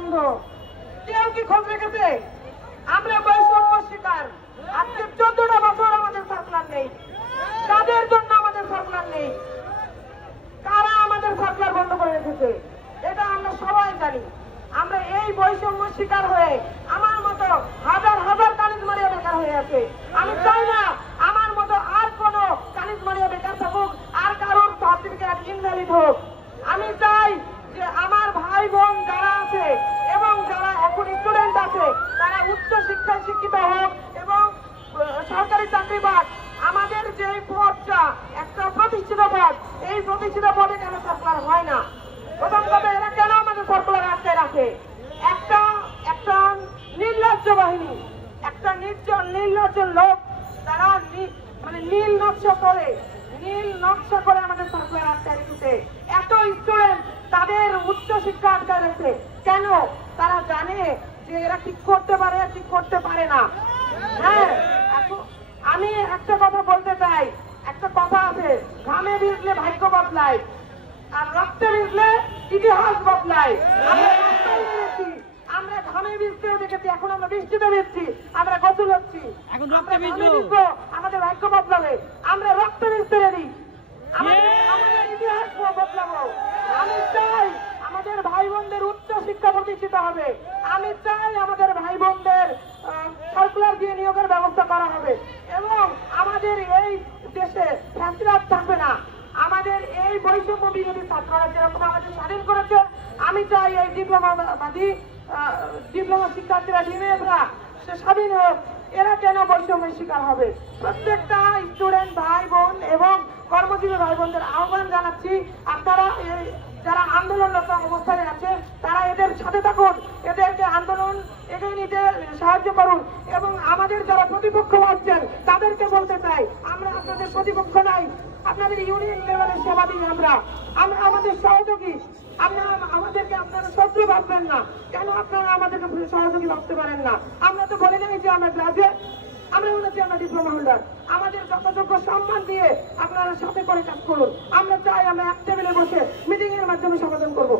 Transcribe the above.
বন্ধ। কেউ কি খোঁজ রেখেছে? আমরা বৈষম্য শিকার। আজকে 14টা বছর আমাদের সার্কুলার নেই। কাদের জন্য আমাদের সার্কুলার নেই? কারা আমাদের সার্কুলার বন্ধ করে রেখেছে? এটা আমরা সবাই জানি। আমরা এই বৈষম্য শিকার হয়ে আমার মতো হাজার হাজার কালিজ মারিয়া বেকার হয়ে আছে। আমি চাই না আমার মতো আর কোন কালিজ মারিয়া বেকার থাকুক, আর কারোর সার্টিফিকেট ইনভ্যালিড হোক। আমি চাই যে আমার ভাই বোন যারা আছে এবং যারা এখন স্টুডেন্ট আছে তারা উচ্চ শিক্ষায় শিক্ষিত হোক এবং সরকারি চাকরি পাক। আমাদের যে পদটা একটা প্রতিষ্ঠিত পদ, এই প্রতিষ্ঠিত পদে কেন সার্কুলার হয় না? প্রথম কথা, এরা কেন আমাদের সার্কুলার আটকে রাখে? একটা নির্লজ্জ বাহিনী, একটা নির্লজ্জ লোক, তারা মানে নীল নকশা করে আমাদের সার্কুলার আটকে রেখেছে। এত স্টুডেন্ট তাদের উচ্চ শিক্ষা আটকে রেখেছে কেন? তারা জানে যে এরা ঠিক করতে পারে, ঠিক করতে পারে না। হ্যাঁ, আমি একটা কথা বলতে চাই। একটা কথা আছে, ঘামে ভিজলে ভাগ্য বদলায়, আর রক্তে ভিজলে ইতিহাস বদলায়। আমরা ঘামে ভিজতেও দেখেছি, এখন আমরা বৃষ্টিতে ভিজছি, আমরা গোসল হচ্ছি, আমাদের ভাগ্য বদলাবে। আমরা রক্তে ভিজতে রেডি, আমাদের ইতিহাস বদলাবো। আমি চাই আমাদের ভাই বোনদের উচ্চ শিক্ষা প্রতিষ্ঠিত হবে। আমি চাই আমাদের ভাই বোনদের সার্কুলার দিয়ে নিয়োগের ব্যবস্থা করা হবে এবং আমাদের এই দেশে ফ্যাসিলিটি থাকবে না। আমাদের এই বৈষম্য বিরোধী ছাত্ররা যেরকম আমাদের স্বাধীন করেছে, আমি চাই এই ডিপ্লোমা শিক্ষার্থীরা ডিমেরা সে স্বাধীন হোক। এরা কেন বৈষম্যের শিকার হবে? প্রত্যেকটা স্টুডেন্ট ভাই বোন এবং কর্মজীবী ভাই বোনদের আহ্বান জানাচ্ছি, আপনারা যারা আন্দোলনরত অবস্থায় আছে তারা এদের সাথে থাকুন, এদেরকে আন্দোলন এগিয়ে নিতে সাহায্য করুন এবং আমাদের যারা প্রতিপক্ষ আছেন তাদেরকে বলতে চাই, আমরা আপনাদের প্রতিপক্ষ নাই, আপনাদের ইউনিয়ন লেভেলের সেবা দিই। আমরা আমাদের সহযোগী। আমাদেরকে আপনারা শত্রু ভাববেন না। কেন আপনারা আমাদেরকে সহযোগী ভাবতে পারেন না? আমরা তো বলে নাই যে আমরা গ্রাজুয়েট, আমরা বলেছি আমরা ডিপ্লোমা হোল্ডার। আমাদের যথাযোগ্য সম্মান দিয়ে আপনারা সাথে করে কাজ করুন। আমরা চাই আমরা এক টেবিলে বসে মিটিং এর মাধ্যমে সমাধান করবো।